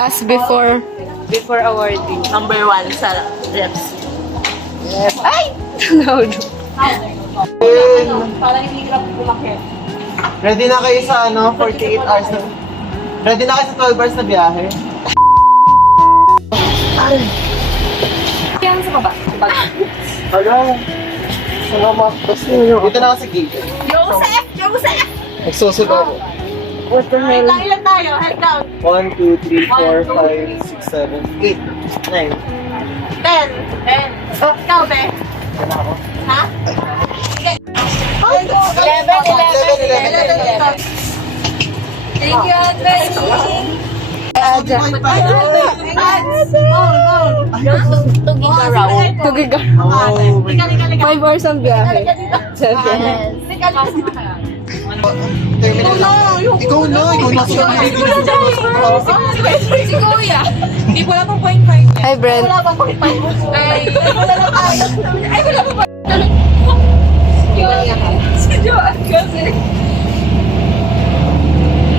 As before. Before awarding. Number 1 sa reps. Yes. Ay! No. Parang hindi hirap kumakit. Ready na kayo sa 48 hours na... Ready na kayo sa 12 hours na biyahe? Kaya sa baba? Hala. Salamat. Dito na ako sa gate. Joseph! Joseph! Magsusunod ako. What the hell? Ilan tayo? Head count. 1, 2, 3, 4, 5, 6, 7, 8, 9. 10. Ikaw, be? Wala ako. Ha? 11. Thank you, Ate. Tugigaraw. Tugigaraw. Oh, my God. 5 hours ang biyahe. Ikaw na. Si Kuya. Hindi ko lang 0.5 niya. Hi, Brent. Wala pang 0.5. Ay, wala lang tayo. Ay, wala pa ba? Si Joan kasi.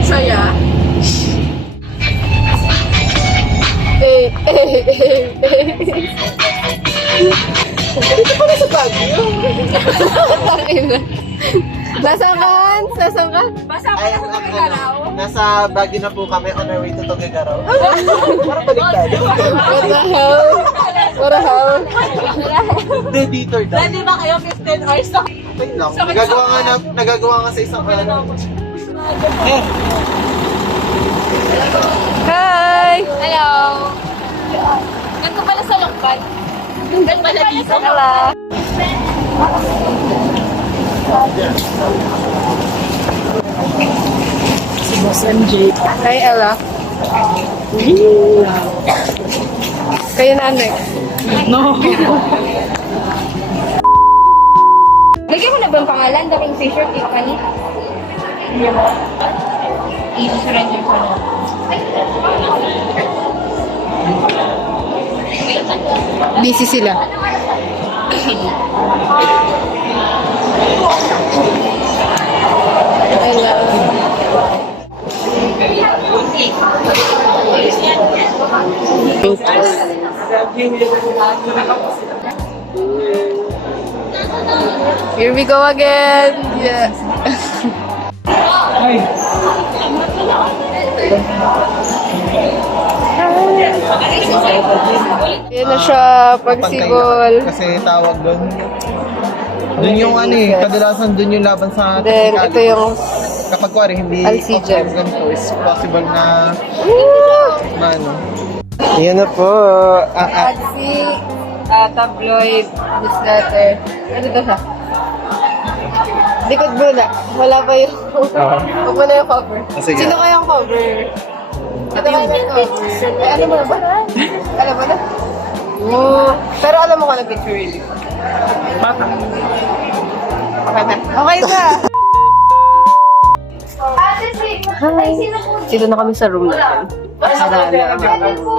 Saya. Dito pala sa Baguio. Tangina. Nasaan ka, Hans? Nasaan ka? Basta ako Ay, na sa Tugigaraw. nasa Baguio na po kami on our way to Tugigaraw. Parang baliktad. What the hell? What the hell? Hindi, detour daw. Ready ba kayo? 15 hours na. Wait lang. Nagagawa nga sa isang Hi! Hello. Ganito pala sa Lokban. Ganito pala dito. Hello. Si Boss MJ. Hi, Ella. Kayo na, next. No. Lagyan mo na ba ang pangalan? Daring t-shirt, ikaw kanina. I-surrender ko na. Busy sila. Here we go again. Yeah. Yan na siya, pagsibol. Kasi tawag doon. Doon yung kadalasan doon yung laban sa Then, ito yung kapag kuwari hindi Alcigen. ganito is possible na Yan na po. Adsi, tabloid, newsletter. Ano to siya? Likod muna. Wala pa yung... Huwag mo na yung cover. Sige. Sino kaya yung cover? Ito kaya yung cover. Ay, alam mo na ba? Alam mo na? Oo. Pero alam mo ka na picture review. Bata. Okay na. Okay na. Hi. Dito na kami sa room natin. Sarana.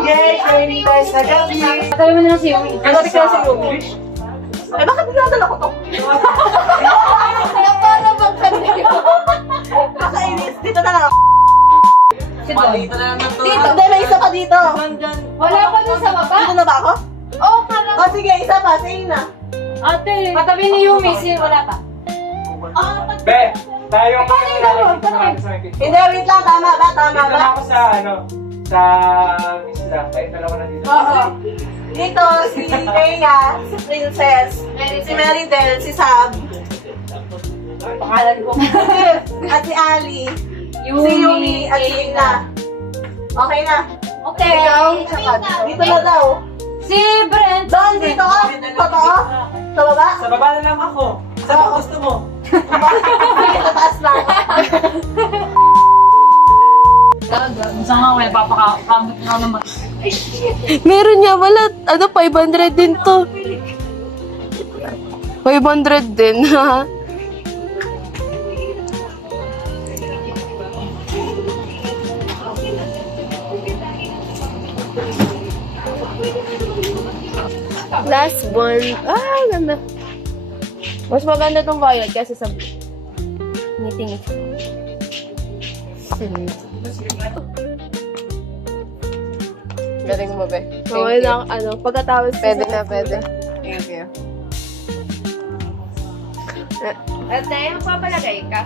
Yay! Training guys! I love you! Patay mo na lang si Yumi. Kasi ka si Rumi. Eh, bakit dinadala ko to? Para bang kanina? Nakainis. Dito na lang ako. Dito na lang to. Dito. Hindi, may isa pa dito. Wala pa dun sa baba? Dito na ba ako? Oo, parang. O sige, isa pa. Sige na. Ate. Patabi ni Yumi. Wala pa. Be, tayo ang Hindi, wait lang. Tama ba? Tama Dito ba? na ako sa sa isla. Tayo dalawa na dito. Oo. Dito, si Leia, si Princess, si Meridel, si Sab. Pangalan ko. At si Ali. Si Yumi at si Ina. Okay na. Okay. Ikaw, dito na daw. Si Brent. Doon, dito ka. Totoo? Sa baba? Sa baba na lang ako. Saan ang gusto mo? Sige, tataas lang. Saan nga, may papakamot na naman. Meron niya, wala. 500 din to. 500 din, ha? Last one. Ah, ganda. Mas maganda tong violet kasi sa blue. Ngiting. Silly. Galing mo, be. Okay lang, pagkatapos Pwede na, pwede. Thank you. At tayo, papalagay ka.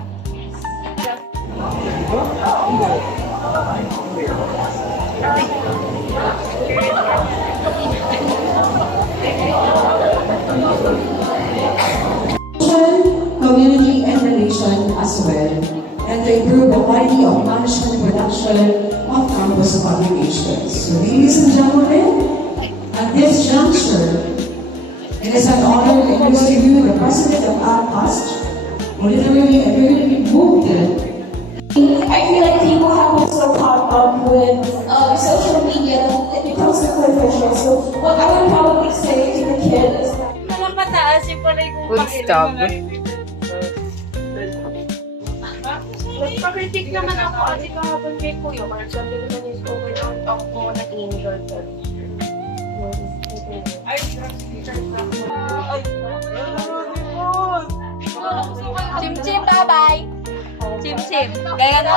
community and the nation as well, and to improve the quality of management and production of campus publications. So ladies and gentlemen, at this juncture, it is an honor to introduce to you the President of APAST, literally and figuratively moved. I feel like people have also caught up with social media. It becomes superficial. So what I would probably say to the kid is that Naman mataas yung pala yung Good stuff. Nagpa-critic naman ako ate kahapon kay Kuya Mark. Sabi naman yung spoken out ako nag-injure. Chim-chim, bye-bye! Chim-chim. Gaya na.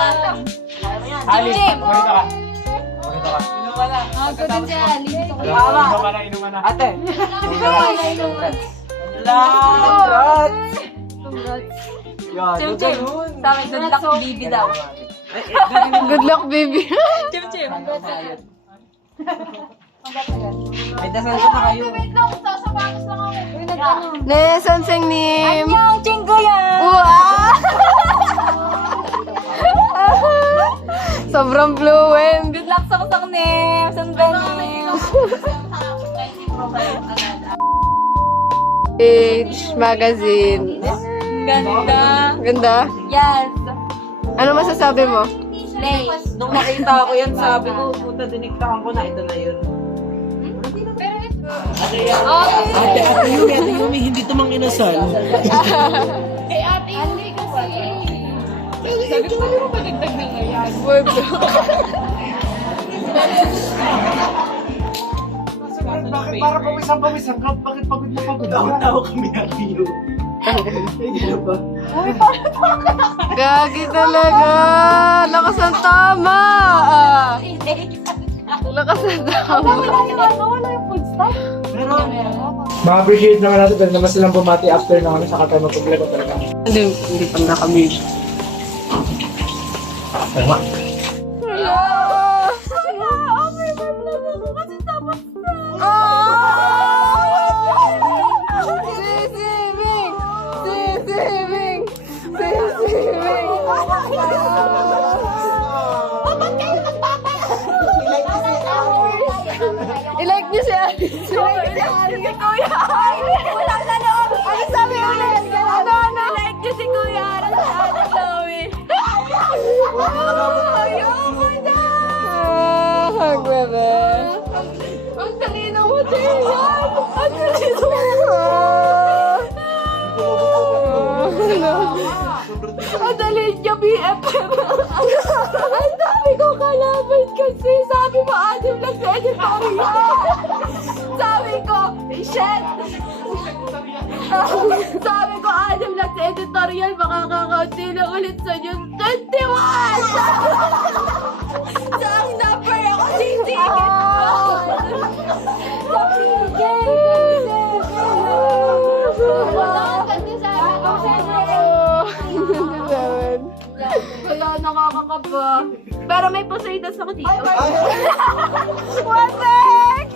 Alice, Chim-chim. kumita ka. Kumita ka. Ako din si Ali. Inuman na. Ate! Congrats! Yan, Chim-chim. Sa akin, good luck, baby daw. Good luck, baby. Chim-chim. Ay, dasal ko na kayo. Nesan sing nim. Annyeong, chingguya! Wow! Sobrang fluent. Good luck sa kusang nim. San Benim. Page, magazine. Ganda. Ganda. Yes. Ano masasabi mo? Play. Nung makita ko yan, sabi ko, puta, diniktakan ko na, ito na yun. Okay. Ate Yumi, hindi ito mang inasal. Sabi ko, ano ba nagdag na ngayon? Wag. Bakit para pawisan ka? Bakit pagod na pagod? Tawa kami na kayo. Hindi ba? Gagi talaga. Lakas ng tama. Lakas ng tama. Wala yung food stuff. Pero, Ma-appreciate naman natin, pwede naman silang bumati after na kami sa katay magpaglaro talaga. Hindi pa na kami. Tama. I-like niyo si Alice. I-like niyo si Kuya. Walang na loob. Ano sabi ulit? Ano? I-like niyo si Kuya. Ano sa ating Chloe? Ayoko na! Bebe. Ang talino mo, Tiyan. Ang talino mo. Ang talino niya, BFF. Ang dami ko kalaban kasi sabi mo, Adam lang sa editorial. Sabi ko, shit. Sabi ko, Adam lang sa editorial, makakakaunti na ulit sa Diyos. 21! Saan number ako sisigit ko? Wala kasi sabi ko, wala, nakakakaba. Pero may Poseidas ako dito. Watek!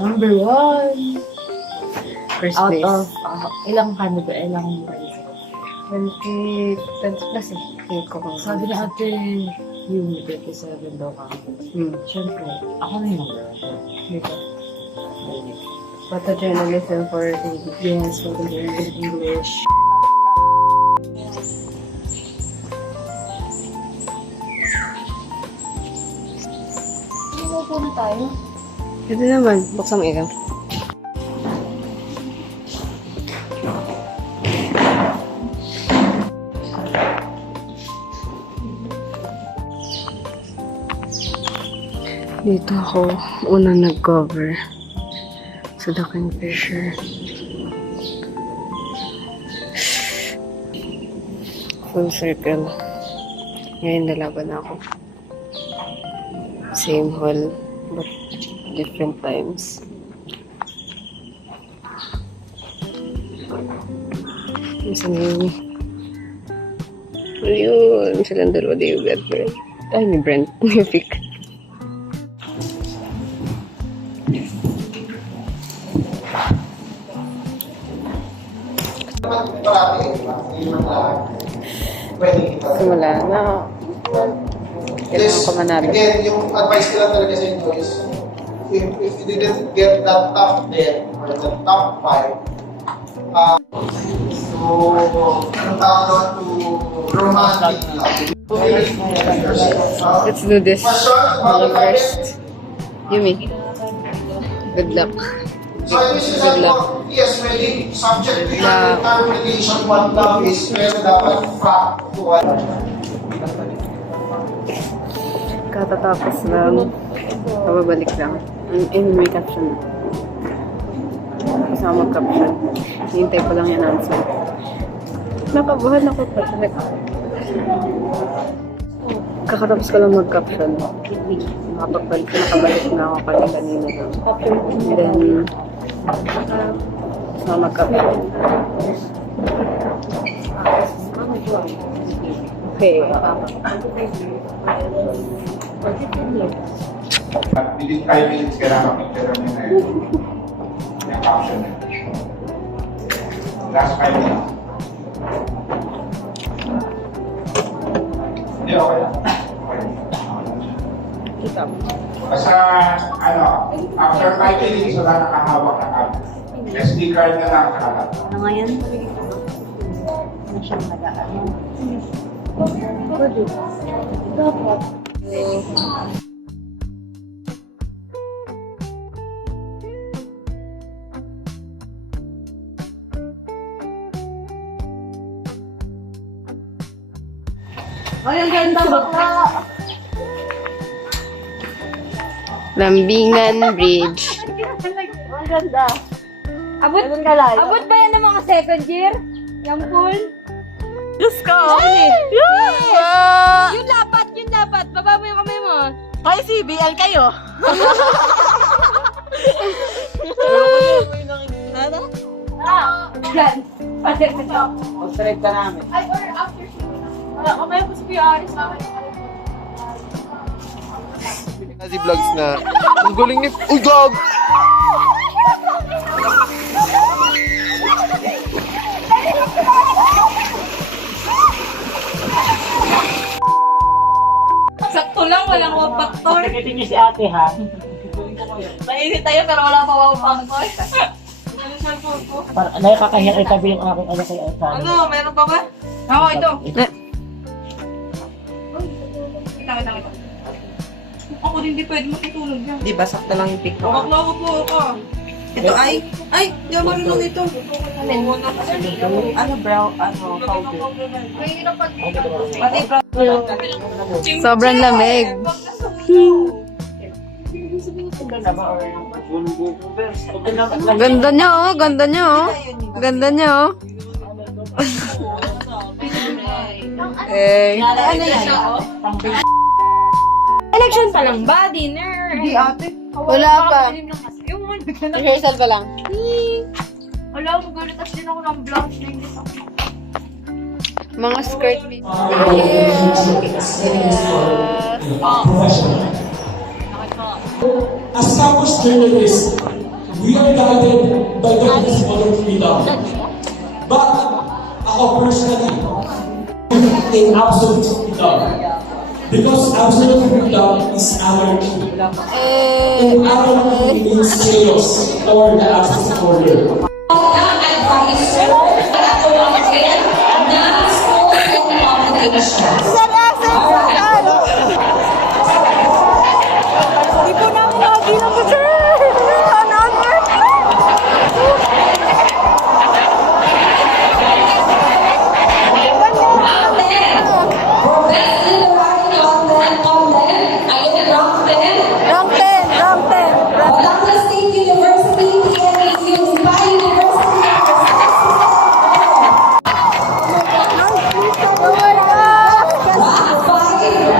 Number one. First Out place. of ilang Canada, ilang prize. 20 plus eh. Cake ko. Sabi na ate, yung 27 daw ka. Siyempre, ako na yung number one. Dito. Photojournalism for Yes, photojournalism English. Ito naman, buksan mo ikaw. Dito ako unang nag-cover sa The Kingfisher. Full circle. Ngayon nalaban ako. Same hall, but different times. Isa na yun. Ayun, silang dalawa di yung girlfriend. Ay, ni Brent. Ni Vic. Simula na. Kailangan ko manalo. Again, yung advice ko lang talaga sa inyo is, if you didn't get that top 10 or the top 5, to romantic love. Let's do this. Mga first. Yumi. Good luck. So this is yes, really subject to your interpretation what love is, pero dapat fact to what. Katatapos lang. Kababalik lang. May caption. Kasama mag-caption. Hintay ko lang yung answer. Nakabahan ako pa. Kakatapos ko lang mag-caption. Nakabalik na ako kanina lang. And then, kasama mag-caption. Okay. Within 5 minutes ka na makikita mo na yun. Yung caption na yun. Last 5 minutes. Hindi, okay lang. Basta, after 5 minutes, wala nakahawak na card. SD card na lang kakalap. Ano nga yan? Ano siyang nag-ano? Dapat. Ay, ang ganda bakla! Lambingan Bridge. Ang ganda. Abot ba yan ng mga second year? Yung pool? Diyos ko! Yes! Yun dapat. Baba mo yung kamay mo. Ay, CBL kayo. Ano? Yan. Mag-thread ka namin. Ay, or after wala, kamaya po si Kuya Aris sa akin. Kasi vlogs na. Ang galing ni... Uy, gag! Sakto lang, walang wow factor. Pagkakitin niyo si ate, ha? Mainit tayo pero wala pa wow factor. Para nakakahiya itabi yung aking ano kay Ata. Ano, meron pa ba? Oo, ito. Kita. Ako din di pwede matutulog yan. Di ba, sakto lang yung pick ko. Wag po ako. Ito ay, di ako marunong ito. Ano brown, powder. Pati brown. Sobrang lamig. Ganda niya, oh. Ganda niya, oh. Ganda niya, oh. Eh. Ano yan? Election pa lang ba? Dinner? Hindi ate. Wala pa. Yung Rehearsal pa lang. wala, magalitas din ako ng blanche na hindi ako. Mga skirt. As campus journalists, we are guided by the principle of freedom. But ako personally, in absolute freedom. Because absolute freedom is anarchy. Eh, And anarchy means chaos or the absence of order. Hindi po namin nakabilang po, sir. Wrong 10, wrong 10. Batangas State University, PNEU, Dubai University, Oh my God! Rock 5,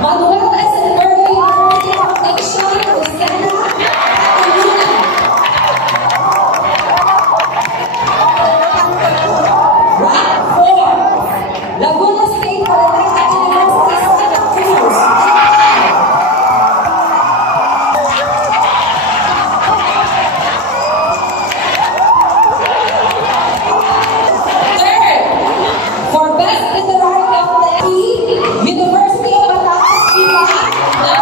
Manuel S. Enverga University Foundation, Lucena, Rock 4, Laguna State Polytechnic University, Santa Cruz. Third, for Best Literary Novel, University of Batangas,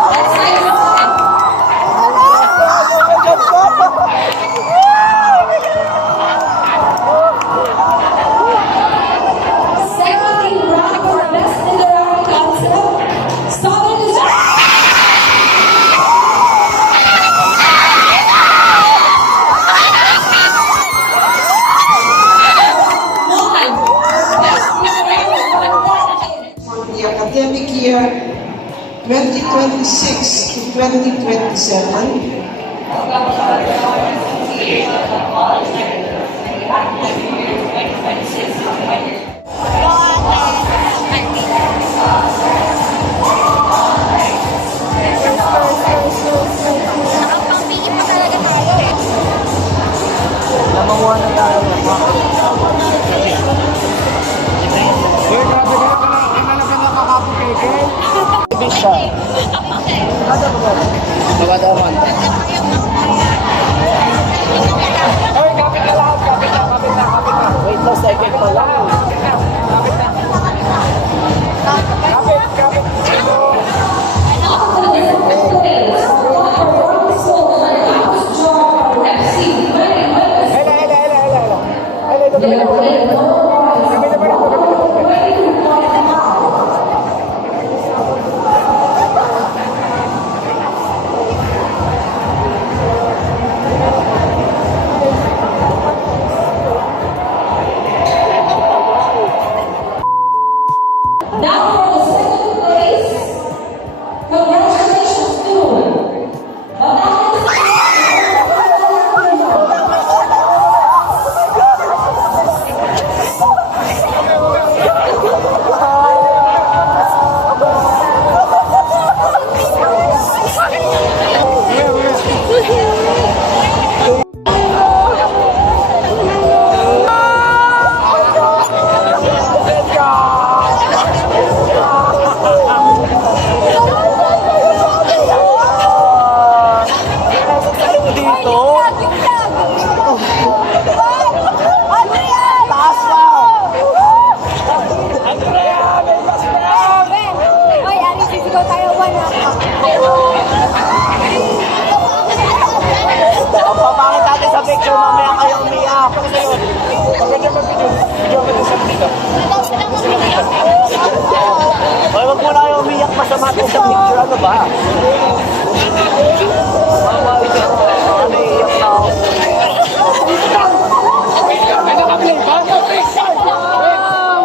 Second round for Best Literary Concept, Southern For the academic year 2026 to 2027, Now for the second place, congratulations to Batangas Papakit natin sa picture, mamaya kayo umiyak. Maganda mag-video. Video ka sa picture. Hoy, wag muna kayo umiyak, masama tayo sa picture. Ano ba? Naiiyak na ako. Hindi naka-play ba?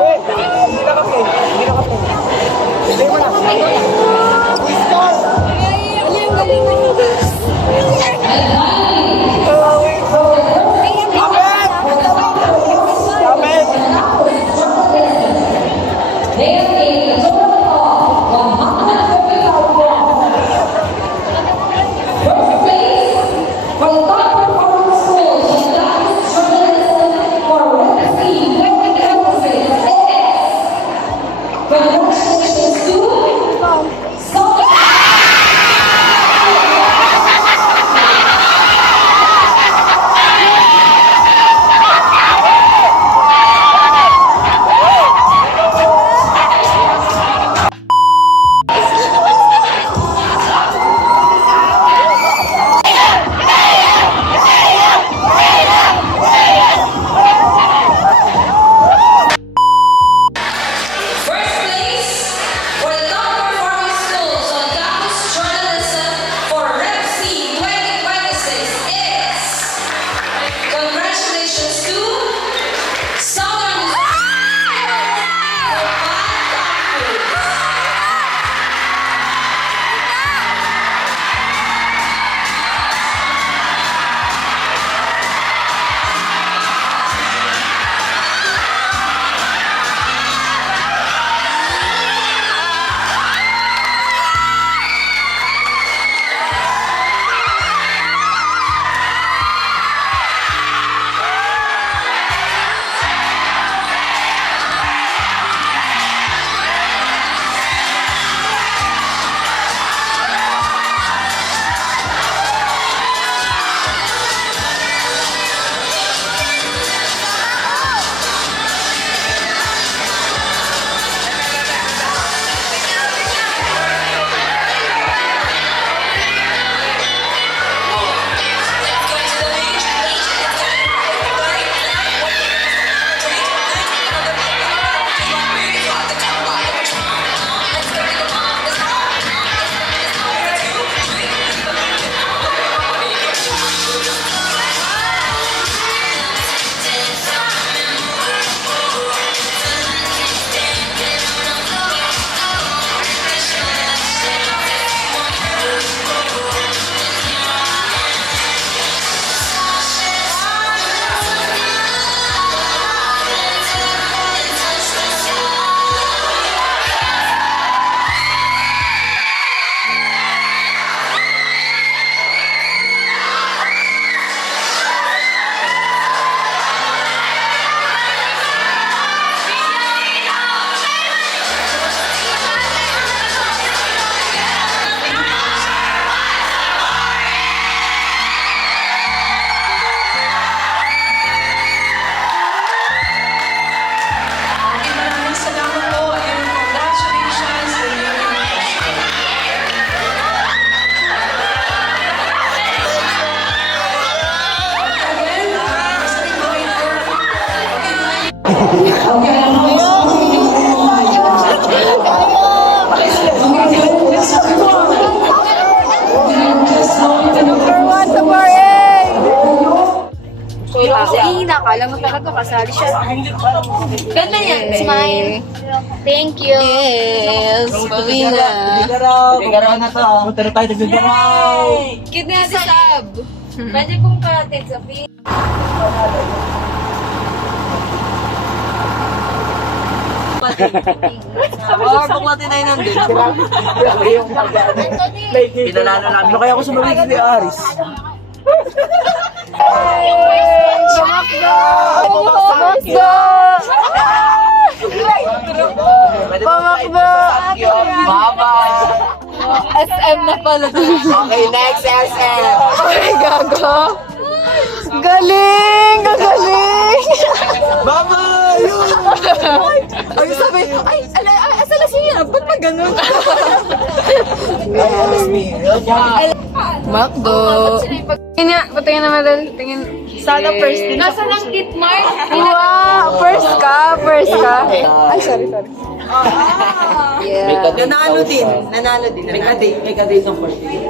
Wait, hindi naka-play. Hindi naka-play. Hindi mo na. They have a total of 150,000 Bago kasali siya. Ganda yan. Smile. Thank you. Yes. Pamina. Bigaraw na to. Punta na tayo, bigaraw. Cute na si Sab. Pwede pong paratid sa feed. Or buklatin na yun nandun. Pinalano namin. Ano kaya ako sumabit si Aris? Pumakbo! Pumakbo! Pumakbo! Bye-bye! SM na pala to. Okay, next SM! Ay, gago. Galing! Gagaling! Bye-bye! Ay, sabi, ay, asa na siya? Ba't pa ganun? Ay, alas me. Macdo. Tingin nga, patingin naman din. Tingin. Sana first din. Nasa lang kit, Mark? Wow! First ka? Ay, sorry. Yeah. Nanalo din. Nanalo din. May kadate ng birthday.